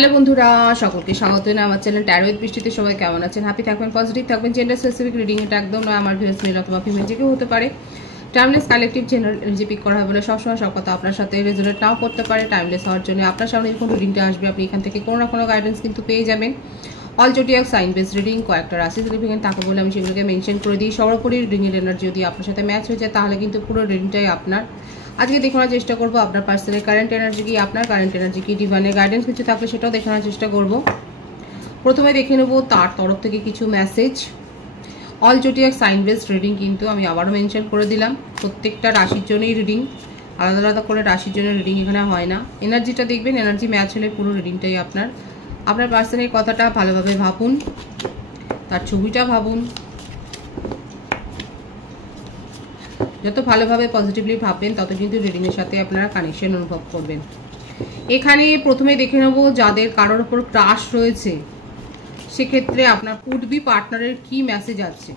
Hello বন্ধুরা, সকলকে স্বাগত জানাই আমার চ্যানেল ট্যারো উইথ বৃষ্টিতে। সবাই কেমন আছেন? হ্যাপি থাকবেন, পজিটিভ থাকবেন। জেন্ডার স্পেসিফিক রিডিং এটা একদম নয়, আমার ভিউয়ার্স মেল অথবা ফিমেল যে কেউ হতে পারে। Timeless collective general energy pick করা হবে না, সবসময় সব কথা আপনার সাথে রেজোনেট নাও করতে পারে। টাইমলেস হওয়ার জন্য আপনার সামনে যখন রিডিংটা আসবে আপনি এখান থেকে কোনো না কোনো গাইডেন্স কিন্তু পেয়ে যাবেন। All zodiac sign base reading, কয়েকটা রাশি সিগনিফিকেন্ট তাকে বলে আমি সেগুলোকে মেনশন করে দিই। সর্বোপরি রিডিংয়ের এনার্জি যদি আপনার সাথে ম্যাচ হয়ে যায় তাহলে কিন্তু পুরো রিডিংটাই আপনার। আজকে দেখানোর চেষ্টা করবো আপনার পার্সোনাল কারেন্ট এনার্জি কি, আপনার কারেন্ট এনার্জি কি, ডিভাইনের গাইডেন্স কিছু থাকলে সেটাও দেখানোর চেষ্টা করব। প্রথমে দেখে নেব তার তরফ থেকে কিছু message. All zodiac sign base reading কিন্তু আমি আবারও মেনশন করে দিলাম, প্রত্যেকটা রাশির জন্যই রিডিং, আলাদা আলাদা করে রাশির জন্য রিডিং এখানে হয় না। এনার্জিটা দেখবেন, এনার্জি ম্যাচ হলে পুরো রিডিংটাই আপনার। আপনার পার্সোনাল কথাটা ভালোভাবে ভাবুন, তার ছবিটা ভাবুন। যত ভালোভাবে পজিটিভলি ভাববেন তত কিন্তু রিডিংয়ের সাথে আপনারা কানেকশন অনুভব করবেন। এখানে প্রথমে দেখে নেব যাদের কারোর ওপর ক্রাশ রয়েছে সেক্ষেত্রে আপনার কুড বি পার্টনারের কি মেসেজ আছে।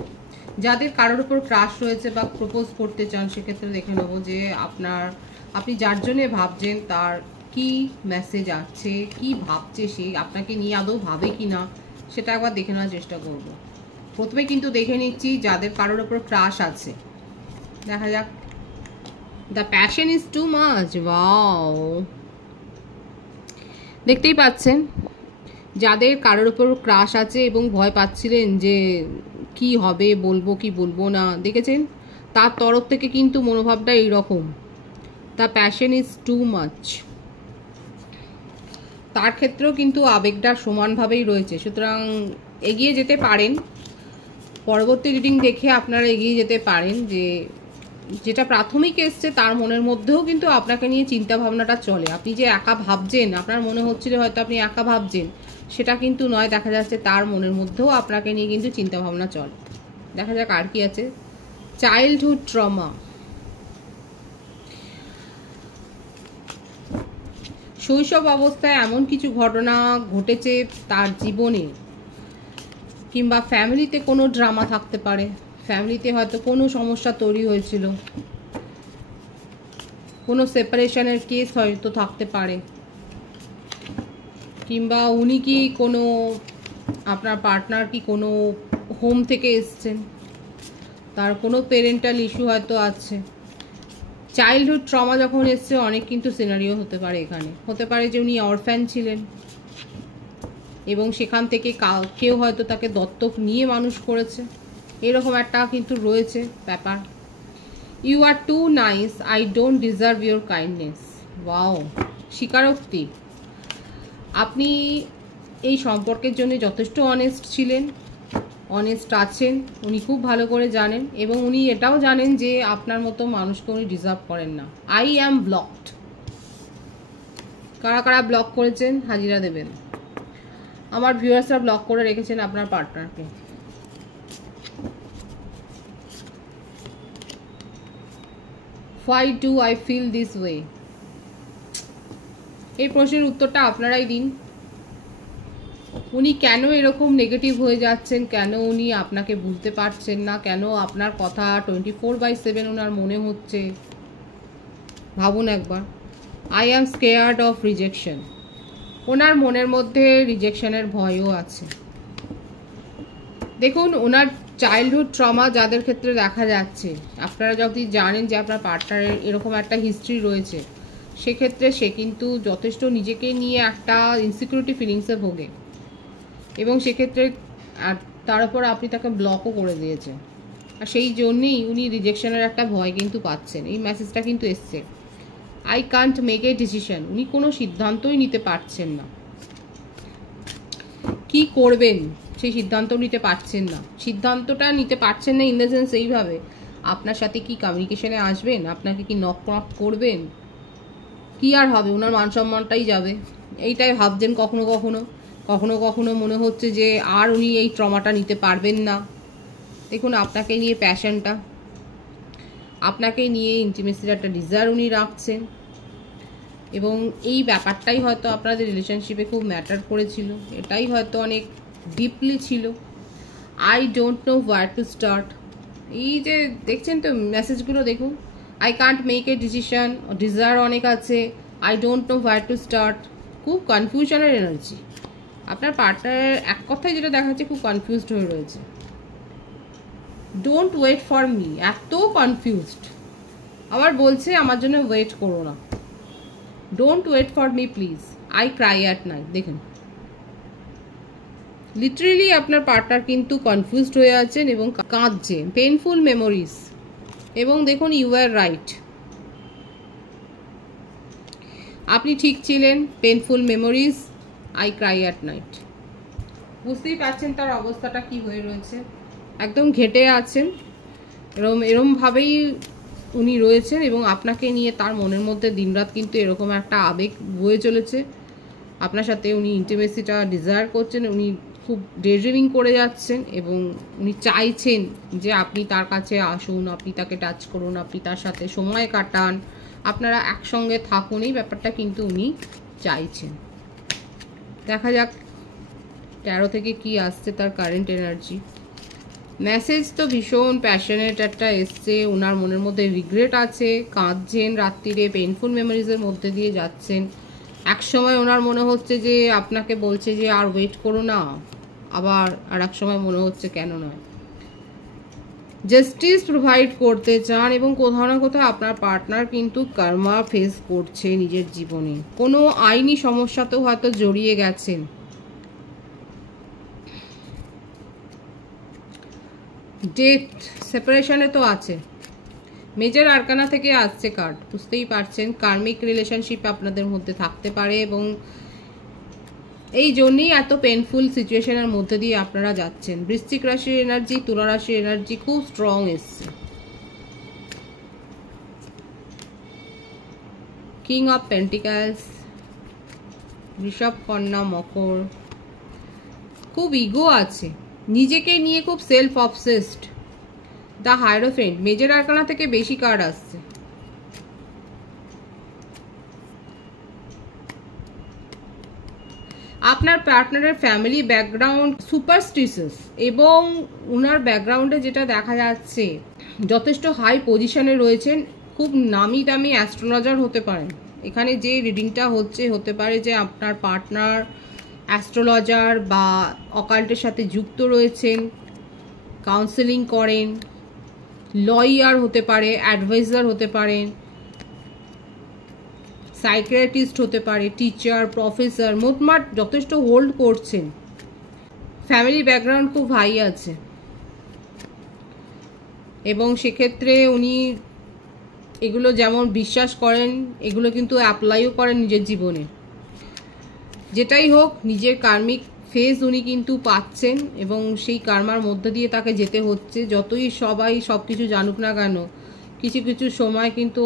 যাদের কারোর ওপর ক্রাশ রয়েছে বা প্রপোজ করতে চান সেক্ষেত্রে দেখে নেব যে আপনি যার জন্যে ভাবছেন তার কি মেসেজ আছে, কি ভাবছে সে, আপনাকে নিয়ে আদৌ ভাবে কি না সেটা একবার দেখে নেওয়ার চেষ্টা করব। প্রথমে কিন্তু দেখে নিচ্ছি যাদের কারোর ওপর ক্রাশ আছে। দেখা যাক। The passion is too much. Wow, দেখতেই পাচ্ছেন যাদের কারোর উপর ক্রাশ আছে এবং ভয় পাচ্ছিলেন যে কি হবে, বলবো কি বলবো না, দেখেছেন তার তরফ থেকে কিন্তু মনোভাবটা এইরকম। The passion is too much, তার ক্ষেত্রেও কিন্তু আবেগটা সমানভাবেই রয়েছে, সুতরাং এগিয়ে যেতে পারেন। পরবর্তী রিডিং দেখে আপনারা এগিয়ে যেতে পারেন। যে যেটা প্রাথমিক এসছে তার মনের মধ্যেও কিন্তু আপনাকে নিয়ে চিন্তা ভাবনাটা চলে। আপনি যে একা ভাবছেন, আপনার মনে হচ্ছিল হয়তো আপনি একা ভাবছেন, সেটা কিন্তু নয়। দেখা যাচ্ছে তার মনের মধ্যেও আপনাকে নিয়ে কিন্তু চিন্তা ভাবনা চলে। দেখা যাক আর কি আছে। চাইল্ডহুড ট্রমা, শৈশব অবস্থায় এমন কিছু ঘটনা ঘটেছে তার জীবনে, কিংবা ফ্যামিলিতে কোনো ড্রামা থাকতে পারে, ফ্যামিলিতে হয়তো কোনো সমস্যা তৈরি হয়েছিল, কোনো সেপারেশনের কেস হয়তো থাকতে পারে, কিংবা উনি কি কোনো আপনার পার্টনার কি কোনো হোম থেকে এসছেন, তার কোনো পেরেন্টাল ইস্যু হয়তো আছে। চাইল্ডহুড ট্রমা যখন এসছে অনেক কিন্তু সিনারিও হতে পারে। এখানে হতে পারে যে উনি অরফ্যান ছিলেন এবং সেখান থেকে কেউ হয়তো তাকে দত্তক নিয়ে মানুষ করেছে, এরকম একটা কিন্তু রয়েছে ব্যাপার। You are too nice, I don't deserve your kindness. Wow, স্বীকারোক্তি। আপনি এই সম্পর্কের জন্য যথেষ্ট অনেস্ট ছিলেন, অনেস্ট আছেন, উনি খুব ভালো করে জানেন এবং উনি এটাও জানেন যে আপনার মতো মানুষকে উনি ডিজার্ভ করেন না। I am blocked. কারা কারা ব্লক করেছেন হাজিরা দেবেন। আমার ভিউয়ার্সরা ব্লক করে রেখেছেন আপনার পার্টনারকে। Why do I feel this way? এই প্রশ্নের উত্তরটা আপনারাই দিন। উনি কেন এরকম নেগেটিভ হয়ে যাচ্ছেন, কেন উনি আপনাকে বুঝতে পারছেন না, কেন আপনার কথা 24/7 ওনার মনে হচ্ছে, ভাবুন একবার। I am scared of rejection, ওনার মনের মধ্যে রিজেকশনের ভয়ও আছে। দেখুন, ওনার চাইল্ডহুড ট্রমা যাদের ক্ষেত্রে দেখা যাচ্ছে, আপনারা যদি জানেন যে আপনার পার্টনারের এরকম একটা হিস্ট্রি রয়েছে, সেক্ষেত্রে সে কিন্তু যথেষ্ট নিজেকে নিয়ে একটা ইনসিকিউরিটি ফিলিংসে ভোগে এবং সেক্ষেত্রে আর তার উপর আপনি তাকে ব্লকও করে দিয়েছেন, আর সেই জন্যেই উনি রিজেকশনের একটা ভয় কিন্তু পাচ্ছেন। এই মেসেজটা কিন্তু এসছে। I can't make a decision, উনি কোনো সিদ্ধান্তই নিতে পারছেন না। কি করবেন সেই সিদ্ধান্ত নিতে পারছেন না। সিদ্ধান্তটা নিতে পারছেন না ইন দ্য সেন্স এইভাবে, আপনার সাথে কি কমিউনিকেশনে আসবেন, আপনাকে কি নক করবেন, কি আর হবে, ওনার মান সম্মানটাই যাবে, এইটাই ভাবছেন। কখনো কখনো কখনো কখনো মনে হচ্ছে যে আর উনি এই ট্রমাটা নিতে পারবেন না। দেখুন, আপনাকে নিয়ে প্যাশনটা, আপনাকে নিয়ে ইন্টিমেসির একটা ডিজায়ার উনি রাখছেন এবং এই ব্যাপারটাই হয়তো আপনাদের রিলেশনশিপে খুব ম্যাটার করেছিল, এটাই হয়তো অনেক ডিপলি ছিল। I don't know where to start, এই যে দেখছেন তো মেসেজগুলো, দেখুন। I can't make a decision, desire অনেক আছে। I don't know where to start, খুব কনফিউশনের এনার্জি। আপনার পার্টনার এক কথায় যেটা দেখা যাচ্ছে খুব কনফিউজড হয়ে রয়েছে। ডোন্ট ওয়েট ফর মি, এত কনফিউজড। আবার বলছে আমার জন্য ওয়েট করো না। Don't wait for me please, I cry at night. দেখুন লিটারেলি আপনার পার্টনার কিন্তু কনফিউজড হয়ে আছেন এবং কাঁদছেন, পেইনফুল মেমোরিজ। এবং দেখুন ইউ আর রাইট, আপনি ঠিক ছিলেন। Painful memories, I cry at night. বুঝতেই পারছেন তার অবস্থাটা কি হয়ে রয়েছে, একদম ঘেটে আছেন। এরমভাবেই উনি রয়েছেন এবং আপনাকে নিয়ে তার মনের মধ্যে দিনরাত কিন্তু এরকম একটা আবেগ বয়ে চলেছে। আপনার সাথে উনি ইন্টিমেসিটা ডিজায়ার করছেন, উনি খুব ডেড্রিমিং করে যাচ্ছেন এবং উনি চাইছেন যে আপনি তার কাছে আসুন, আপনি তাকে টাচ করুন, আপনি তার সাথে সময় কাটান, আপনারা একসঙ্গে থাকুন। এই ব্যাপারটা কিন্তু উনি চাইছেন। দেখা যাক 13 থেকে কি আসছে তার কারেন্ট এনার্জি। মেসেজ তো ভীষণ প্যাশনেট একটা এসছে। ওনার মনের মধ্যে রিগ্রেট আছে, কাঁদছেন রাত্রিরে, পেইনফুল মেমোরিজের মধ্যে দিয়ে যাচ্ছেন। এক সময় ওনার মনে হচ্ছে যে আপনাকে বলছে যে আর ওয়েট করো না, আবার আর এক সময় মনে হচ্ছে কেন নয়। জাস্টিস প্রোভাইড করতে চান এবং কোথাও না কোথাও আপনার পার্টনার কিন্তু কর্মা ফেস করছে নিজের জীবনে। কোনো আইনি সমস্যাতেও হয়তো জড়িয়ে গেছেন। ডেথ, সেপারেশনে তো আছে। মেজর আরকানা থেকে আসছে কার্ড, বুঝতেই পারছেন কার্মিক রিলেশনশিপ আপনাদের মধ্যে থাকতে পারে এবং এই জন্যই এত পেনফুল সিচুয়েশনের মধ্যে দিয়ে আপনারা যাচ্ছেন। বৃশ্চিক রাশির এনার্জি, তুলা রাশির এনার্জি খুব স্ট্রং এসছে। কিং অফ পেন্টিকালস, ঋষভ, কন্যা, মকর। খুব ইগো আছে, নিজেকে নিয়ে খুব self obsessed. The hierophant, major arcana থেকে বেশি কার্ড আসছে। আপনার পার্টনারের ফ্যামিলি ব্যাকগ্রাউন্ড সুপারস্টিশিয়াস এবং ওনার ব্যাকগ্রাউন্ডে যেটা দেখা যাচ্ছে যথেষ্ট হাই পজিশনে রয়েছেন, খুব নামি দামি অ্যাস্ট্রোলজার হতে পারেন। এখানে যে রিডিংটা হতে পারে যে আপনার পার্টনার অ্যাস্ট্রোলজার বা অকাল্টের সাথে যুক্ত রয়েছেন, কাউন্সেলিং করেন, লয়ার হতে পারে, অ্যাডভাইজার হতে পারেন, সাইকিয়াট্রিস্ট হতে পারে, টিচার, প্রফেসর, মোটমাট যথেষ্ট হোল্ড করছেন। ফ্যামিলি ব্যাকগ্রাউন্ড খুব হাই আছে এবং সেক্ষেত্রে উনি এগুলো যেমন বিশ্বাস করেন এগুলো কিন্তু অ্যাপ্লাইও করেন নিজের জীবনে। যেটাই হোক নিজের কার্মিক ফেজ উনি কিন্তু পাচ্ছেন এবং সেই কার্মার মধ্যে দিয়ে তাকে যেতে হচ্ছে। যতই সবাই সব কিছু জানুক না কেন, কিছু কিছু সময় কিন্তু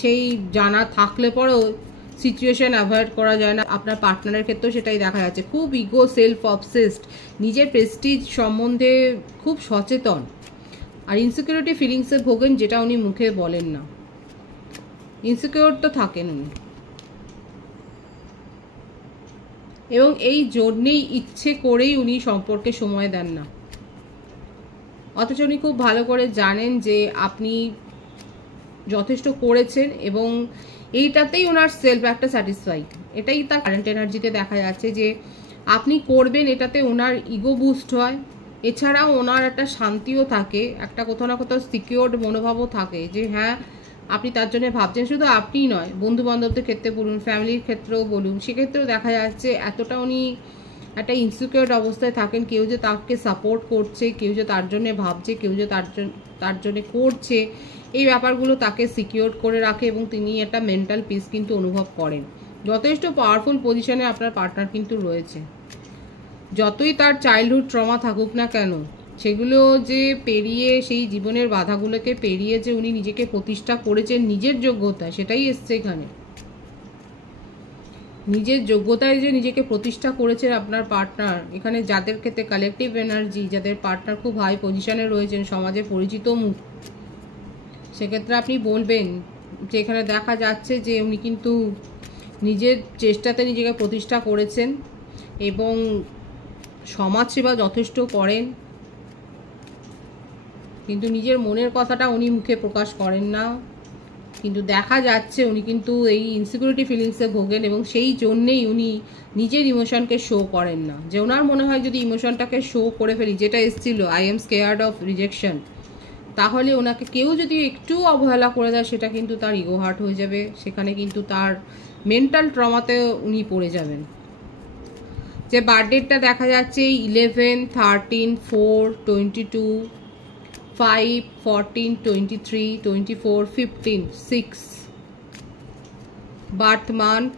সেই জানা থাকলে পরেও সিচুয়েশন অ্যাভয়েড করা যায় না। আপনার পার্টনারের ক্ষেত্রেও সেটাই দেখা যাচ্ছে, খুব ইগো, সেলফ অবসেসড, নিজের প্রেস্টিজ সম্বন্ধে খুব সচেতন আর ইনসিকিউরিটি ফিলিংসে ভোগেন, যেটা উনি মুখে বলেন না। ইনসিকিউর তো থাকেন উনি এবং এই জন্যেই ইচ্ছে করেই উনি সম্পর্কে সময় দেন না। অথচ উনি খুব ভালো করে জানেন যে আপনি যথেষ্ট করেছেন এবং এইটাতেই ওনার সেলফ একটা স্যাটিসফাই। এটাই তার কারেন্ট এনার্জিতে দেখা যাচ্ছে যে আপনি করবেন, এটাতে ওনার ইগো বুস্ট হয়। এছাড়াও ওনার একটা শান্তিও থাকে, একটা কোথাও না কোথাও সিকিউরড মনোভাবও থাকে যে হ্যাঁ আপনি তার জন্য ভাবছেন। শুধু আপনিই নয়, বন্ধু বান্ধবদের ক্ষেত্রে বলুন, ফ্যামিলির ক্ষেত্রেও বলুন, সেক্ষেত্রেও দেখা যাচ্ছে এতটা উনি একটা ইনসিকিউরড অবস্থায় থাকেন। কেউ যে তাকে সাপোর্ট করছে, কেউ যে তার জন্য ভাবছে, কেউ যে তার জন্য করছে, এই ব্যাপারগুলো তাকে সিকিউর করে রাখে এবং তিনি একটা মেন্টাল পিস কিন্তু অনুভব করেন। যথেষ্ট পাওয়ারফুল পজিশনে আপনার পার্টনার কিন্তু রয়েছে। যতই তার চাইল্ডহুড ট্রমা থাকুক না কেন, সেগুলো যে পেরিয়ে, সেই জীবনের বাধাগুলোকে পেরিয়ে যে উনি নিজেকে প্রতিষ্ঠা করেছেন নিজের যোগ্যতায়, সেটাই এসছে এখানে। নিজের যোগ্যতায় যে নিজেকে প্রতিষ্ঠা করেছেন আপনার পার্টনার। এখানে যাদের ক্ষেত্রে কালেকটিভ এনার্জি, যাদের পার্টনার খুব হাই পজিশনে রয়েছেন, সমাজে পরিচিত মুখ, সেক্ষেত্রে আপনি বলবেন যে এখানে দেখা যাচ্ছে যে উনি কিন্তু নিজের চেষ্টাতে নিজেকে প্রতিষ্ঠা করেছেন এবং সমাজসেবা যথেষ্ট করেন, কিন্তু নিজের মনের কথাটা উনি মুখে প্রকাশ করেন না। কিন্তু দেখা যাচ্ছে উনি কিন্তু এই ইনসিকিউরিটি ফিলিংসে ভোগেন এবং সেই জন্যেই উনি নিজের ইমোশনকে শো করেন না। যে ওনার মনে হয় যদি ইমোশনটাকে শো করে ফেলি, যেটা এসেছিল I am scared of rejection, তাহলে ওনাকে কেউ যদি একটু অবহেলা করে দেয় সেটা কিন্তু তার ইগো হার্ট হয়ে যাবে, সেখানে কিন্তু তার মেন্টাল ট্রমাতে উনি পড়ে যাবেন। যে বার্থডেটা দেখা যাচ্ছে 11, 13, 4, 22, 5, 14, 23, 24, 15, 6, বার্থ মান্থ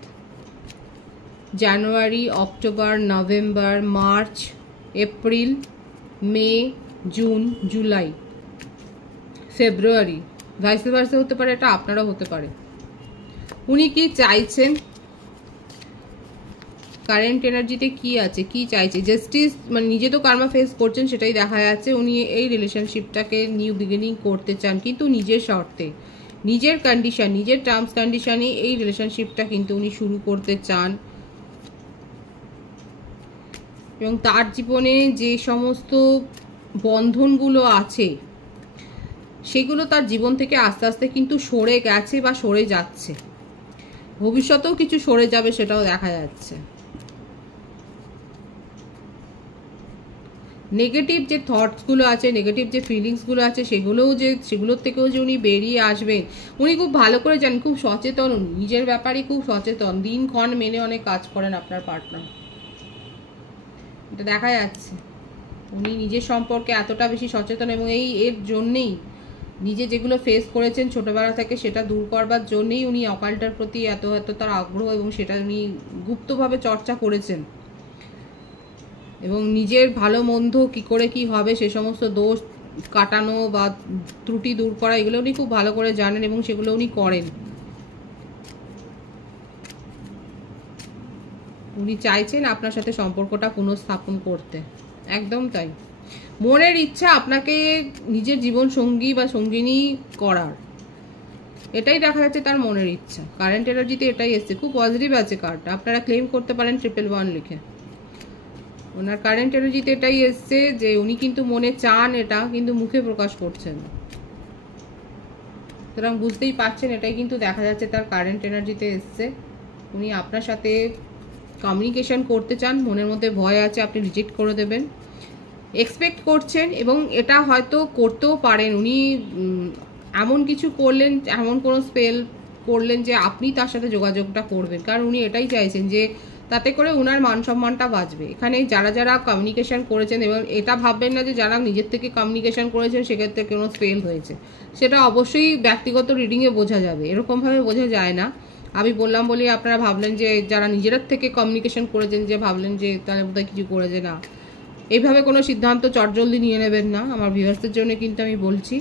জানুয়ারি, অক্টোবর, নভেম্বর, মার্চ, এপ্রিল, মে, জুন, জুলাই, ফেব্রুয়ারি, ভাইস ভার্সা হতে পারে, এটা আপনারা হতে পারে। উনি কি চাইছেন, কারেন্ট এনার্জিতে কি আছে, কি চাইছে? জাস্টিস, মানে নিজে তো কার্মা ফেস করছেন সেটাই দেখা যাচ্ছে। উনি এই রিলেশনশিপটাকে নিউ বিগিনিং করতে চান, কিন্তু নিজের শর্তে, নিজের কন্ডিশন, নিজের টার্মস কন্ডিশনে এই রিলেশনশিপটা কিন্তু উনি শুরু করতে চান। এবং তার জীবনে যে সমস্ত বন্ধনগুলো আছে সেগুলো তার জীবন থেকে আস্তে আস্তে কিন্তু সরে গেছে বা সরে যাচ্ছে, ভবিষ্যতেও কিছু সরে যাবে সেটাও দেখা যাচ্ছে। নেগেটিভ যে থটসগুলো আছে, নেগেটিভ যে ফিলিংসগুলো আছে সেগুলোর থেকেও যে উনি বেরিয়ে আসবেন, উনি খুব ভালো করে জানেন, খুব সচেতন, উনি নিজের ব্যাপারে খুব সচেতন, দিনক্ষণ মেনে অনেক কাজ করেন আপনার পার্টনার, এটা দেখা যাচ্ছে। উনি নিজের সম্পর্কে এতটা বেশি সচেতন এবং এর জন্যেই নিজে যেগুলো ফেস করেছেন ছোটবেলা থেকে সেটা দূর করবার জন্যেই উনি অকালটার প্রতি এত তার আগ্রহ এবং সেটা উনি গুপ্তভাবে চর্চা করেছেন। এবং নিজের ভালো মন্দ কি করে কি হবে সে সমস্ত দোষ কাটানো বা ত্রুটি দূর করা, এগুলো উনি খুব ভালো করে জানেন এবং সেগুলো উনি করেন। উনি চাইছেন আপনার সাথে সম্পর্কটা পুনঃস্থাপন করতে, একদম তাই। মনের ইচ্ছা আপনাকে নিজের জীবন সঙ্গী বা সঙ্গিনী করার, এটাই দেখা যাচ্ছে তার মনের ইচ্ছা। কারেন্ট এনার্জিতে এটাই এসছে, খুব পজিটিভ আছে কার্ডটা, আপনারা ক্লেম করতে পারেন 111 লিখে। ওনার কারেন্ট এনার্জিতে এটাই এসছে যে উনি কিন্তু মনে চান এটা, কিন্তু মুখে প্রকাশ করছেন। সুতরাং বুঝতেই পারছেন এটাই কিন্তু দেখা যাচ্ছে তার কারেন্ট এনার্জিতে এসছে। উনি আপনার সাথে কমিউনিকেশন করতে চান, মনের মধ্যে ভয় আছে আপনি রিজেক্ট করে দেবেন, এক্সপেক্ট করছেন এবং এটা হয়তো করতেও পারেন। উনি এমন কিছু করলেন, এমন কোনো স্পেল করলেন যে আপনি তার সাথে যোগাযোগটা করবেন, কারণ উনি এটাই চাইছেন যে তাতে করে ওনার মান সম্মানটা বাঁচবে। এখানে যারা যারা কমিউনিকেশন করেছেন, এবং এটা ভাববেন না যে যারা নিজের থেকে কমিউনিকেশন করেছেন সেক্ষেত্রে কোনো স্পেল হয়েছে, সেটা অবশ্যই ব্যক্তিগত রিডিংয়ে বোঝা যাবে, এরকমভাবে বোঝা যায় না। আমি বললাম বলি আপনারা ভাবলেন যে যারা নিজের থেকে কমিউনিকেশন করেছেন যে ভাবলেন যে তাহলে বোধহয় কিছু করেছে না, এইভাবে কোনো সিদ্ধান্ত চটজলদি নিয়ে নেবেন না। আমার ভিউয়ার্সদের জন্য কিন্তু আমি বলছি,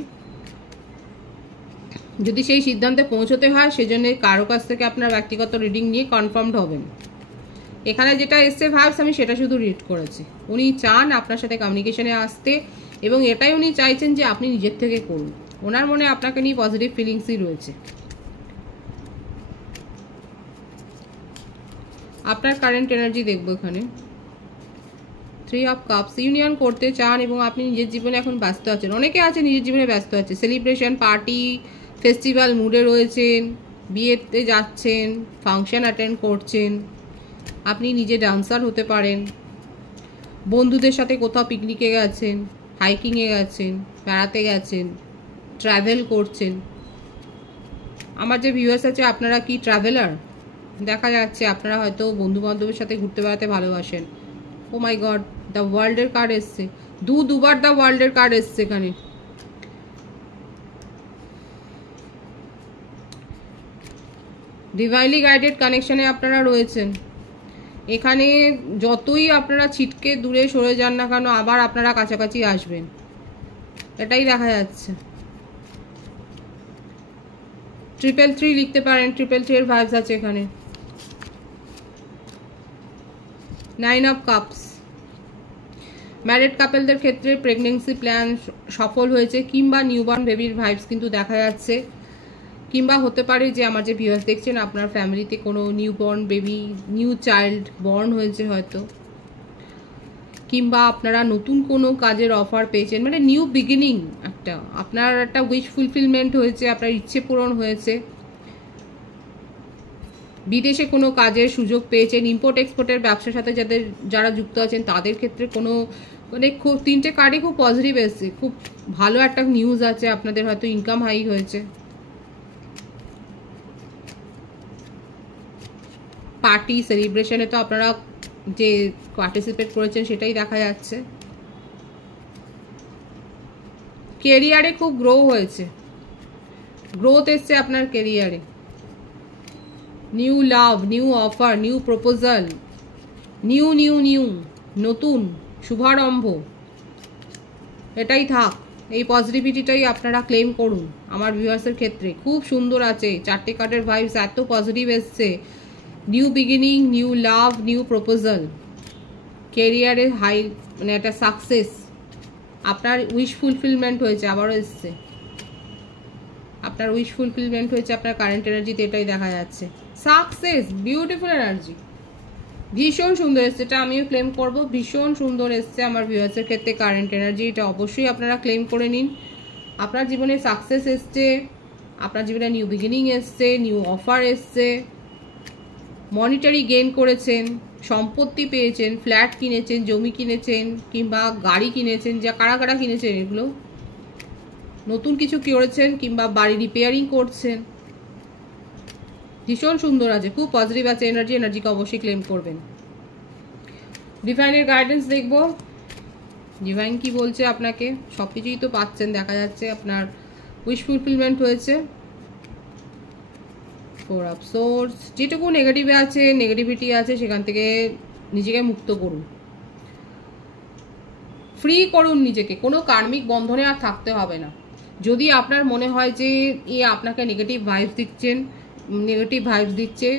যদি সেই সিদ্ধান্তে পৌঁছতে হয় সেজন্য কারো কাছ থেকে আপনার ব্যক্তিগত রিডিং নিয়ে কনফার্মড হবেন। এখানে যেটা এসছে ভাবস আমি সেটা শুধু রিড করেছি। উনি চান আপনার সাথে কমিউনিকেশনে আসতে এবং এটাই উনি চাইছেন যে আপনি নিজের থেকে করুন। ওনার মনে আপনাকে নিয়ে পজিটিভ ফিলিংসই রয়েছে। আপনার কারেন্ট এনার্জি দেখবো এখানে 3 অফ কাপস, ইউনিয়ন করতে চান এবং আপনি নিজের জীবনে এখন ব্যস্ত আছেন। অনেকে আছে নিজের জীবনে ব্যস্ত আছে, সেলিব্রেশন, পার্টি, ফেস্টিভ্যাল মুডে রয়েছেন, বিয়েতে যাচ্ছেন, ফাংশন অ্যাটেন্ড করছেন, আপনি নিজে ডান্সার হতে পারেন, বন্ধুদের সাথে কোথাও পিকনিকে গেছেন, হাইকিংয়ে গেছেন, বেড়াতে গেছেন, ট্রাভেল করছেন। আমার যে ভিউয়ার্স আছে আপনারা কি ট্রাভেলার? দেখা যাচ্ছে আপনারা হয়তো বন্ধু বান্ধবের সাথে ঘুরতে বেড়াতে ভালোবাসেন। ও মাই গড, দ্য ওয়ার্ল্ডের কার্ড এসছে, দুবার দ্য ওয়ার্ল্ডের কার্ড এসছে এখানে। ডিভাইনলি গাইডেড কানেকশনে আপনারা রয়েছেন। এখানে যতই আপনারা ছিটকে দূরে সরে যান না কেন আবার আপনারা কাছাকাছি আসবেন, এটাই দেখা যাচ্ছে। 333 লিখতে পারেন, 333 এর ভাইবস আছে এখানে। 9 অফ কাপস, ম্যারিড কাপলদের ক্ষেত্রে প্রেগনেন্সি প্ল্যান সফল হয়েছে কিংবা নিউবর্ন বেবির ভাইবস কিন্তু দেখা যাচ্ছে, কিংবা হতে পারে যে আমার যে ভিউয়ার্স দেখছেন আপনার ফ্যামিলিতে কোনো newborn baby, new child born হয়েছে হয়তো, কিংবা আপনারা নতুন কোনো কাজের অফার পেয়েছেন, মানে নিউ বিগিনিং, আপনার একটা উইশ ফুলফিলমেন্ট হয়েছে, আপনার ইচ্ছে পূরণ হয়েছে, বিদেশে কোনো কাজের সুযোগ পেয়েছেন, ইম্পোর্ট এক্সপোর্টের ব্যবসার সাথে যারা যুক্ত আছেন তাদের ক্ষেত্রে কোনো মানে খুব 3টে কার্ডই খুব পজিটিভ এসছে, খুব ভালো একটা নিউজ আছে, আপনাদের হয়তো ইনকাম হাই হয়েছে, পার্টি সেলিব্রেশনে তো আপনারা যে পার্টিসিপেট করেছেন সেটাই দেখা যাচ্ছে। কেরিয়ারে খুব হয়েছে, গ্রোথ এসছে আপনার কেরিয়ারে, নিউ লাভ, new offer, new proposal, new new new নতুন শুভারম্ভ, এটাই থাক, এই পজিটিভিটিটাই আপনারা ক্লেম করুন। আমার ভিউয়ার্সের ক্ষেত্রে খুব সুন্দর আছে, 4টে কার্ডের ভাইবস এত পজিটিভ এসছে, নিউ বিগিনিং, নিউ লাভ, নিউ প্রপোজাল, কেরিয়ারে হাই মানে একটা সাকসেস, আপনার উইশ ফুলফিলমেন্ট হয়েছে, আবারও এসছে আপনার উইশ ফুলফিলমেন্ট হয়েছে, আপনার কারেন্ট এনার্জিতে এটাই দেখা যাচ্ছে, সাকসেস, বিউটিফুল এনার্জি, ভীষণ সুন্দর এসছে, এটা আমিও ক্লেম করব, ভীষণ সুন্দর এসছে আমার ভিউয়ার্সের ক্ষেত্রে কারেন্ট এনার্জি, এটা অবশ্যই আপনারা ক্লেম করে নিন। আপনার জীবনে সাকসেস এসছে, আপনার জীবনে নিউ বিগিনিং এসছে, নিউ অফার এসছে, মনিটারি গেইন করেছেন, সম্পত্তি পেয়েছেন, ফ্ল্যাট কিনেছেন, জমি কিনেছেন, কিংবা গাড়ি কিনেছেন, যা কারা কারা কিনেছেন এগুলো, নতুন কিছু করেছেন, কিংবা বাড়ি রিপেয়ারিং করছেন, ভীষণ সুন্দর আছে, খুব পজিটিভ আছে এনার্জিকে অবশ্যই ক্লেম করবেন। ডিভাইনের গাইডেন্স দেখব, ডিভাইন কি বলছে আপনাকে, সব কিছুই তো পাচ্ছেন, দেখা যাচ্ছে আপনার উইশ ফুলফিলমেন্ট হয়েছে, 4 অফ সোর্স, যেটুকু নেগেটিভে আছে, নেগেটিভিটি আছে, সেখান থেকে নিজেকে মুক্ত করুন, ফ্রি করুন নিজেকে, কোনো কার্মিক বন্ধনে আর থাকতে হবে না। যদি আপনার মনে হয় যে আপনাকে নেগেটিভ ভাইবস দিচ্ছে,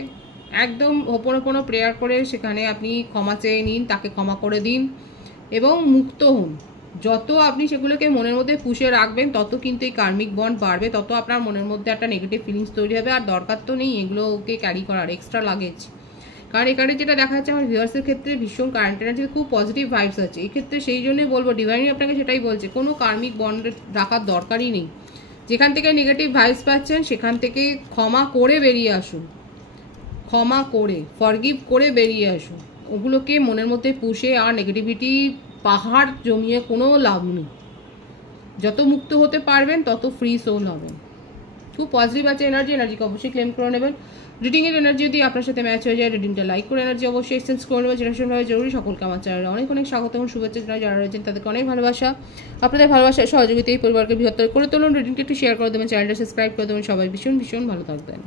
একদম হোপোনোপোনো প্রেয়ার করে সেখানে আপনি ক্ষমা চেয়ে নিন, তাকে ক্ষমা করে দিন এবং মুক্ত হন। যত আপনি সেগুলোকে মনের মধ্যে পুষে রাখবেন তত কিন্তু এই কার্মিক বন্ড বাড়বে, তত আপনার মনের মধ্যে একটা নেগেটিভ ফিলিংস তৈরি হবে, আর দরকার তো নেই এগুলোকে ক্যারি করার, এক্সট্রা লাগেজ। কারণ এখানে যেটা দেখা যাচ্ছে আমার ভিউয়ার্সের ক্ষেত্রে ভীষণ কারেন্ট এনার্জি, খুব পজিটিভ ভাইবস আছে এই ক্ষেত্রে, সেই জন্যই বলবো ডিভাইনই আপনাকে সেটাই বলছে, কোনো কার্মিক বন্ড রাখার দরকারই নেই। যেখান থেকে নেগেটিভ ভাইবস পাচ্ছেন সেখান থেকে ক্ষমা করে বেরিয়ে আসুন, ক্ষমা করে ফরগিভ করে বেরিয়ে আসুন, ওগুলোকে মনের মধ্যে পুষে আর নেগেটিভিটি পাহাড় জমিয়ে কোনো লাভ নেই। যত মুক্ত হতে পারবেন তত ফ্রি সোল হবেন। খুব পজিটিভ আছে এনার্জিকে অবশ্যই ক্লেম করে নেবেন। রিডিংয়ের এনার্জি যদি আপনার সাথে ম্যাচ হয়ে যায়, রিডিংটা লাইক করে এনার্জি অবশ্যই এক্সচেঞ্জ করে নেবেন, যেটা ভীষণভাবে জরুরি। সকলকে আমার চ্যানেলে অনেক অনেক স্বাগত এবং শুভেচ্ছা জানাই, যারা রয়েছেন তাদেরকে অনেক ভালোবাসা। আপনাদের ভালোবাসার সহযোগিতা এই পরিবারকে বৃহত্তর করে তুলুন, রিডিংটা একটু শেয়ার করে দেবেন, চ্যানেলটা সাবস্ক্রাইব করে দেবেন। সবাই ভীষণ ভীষণ ভালো থাকবেন।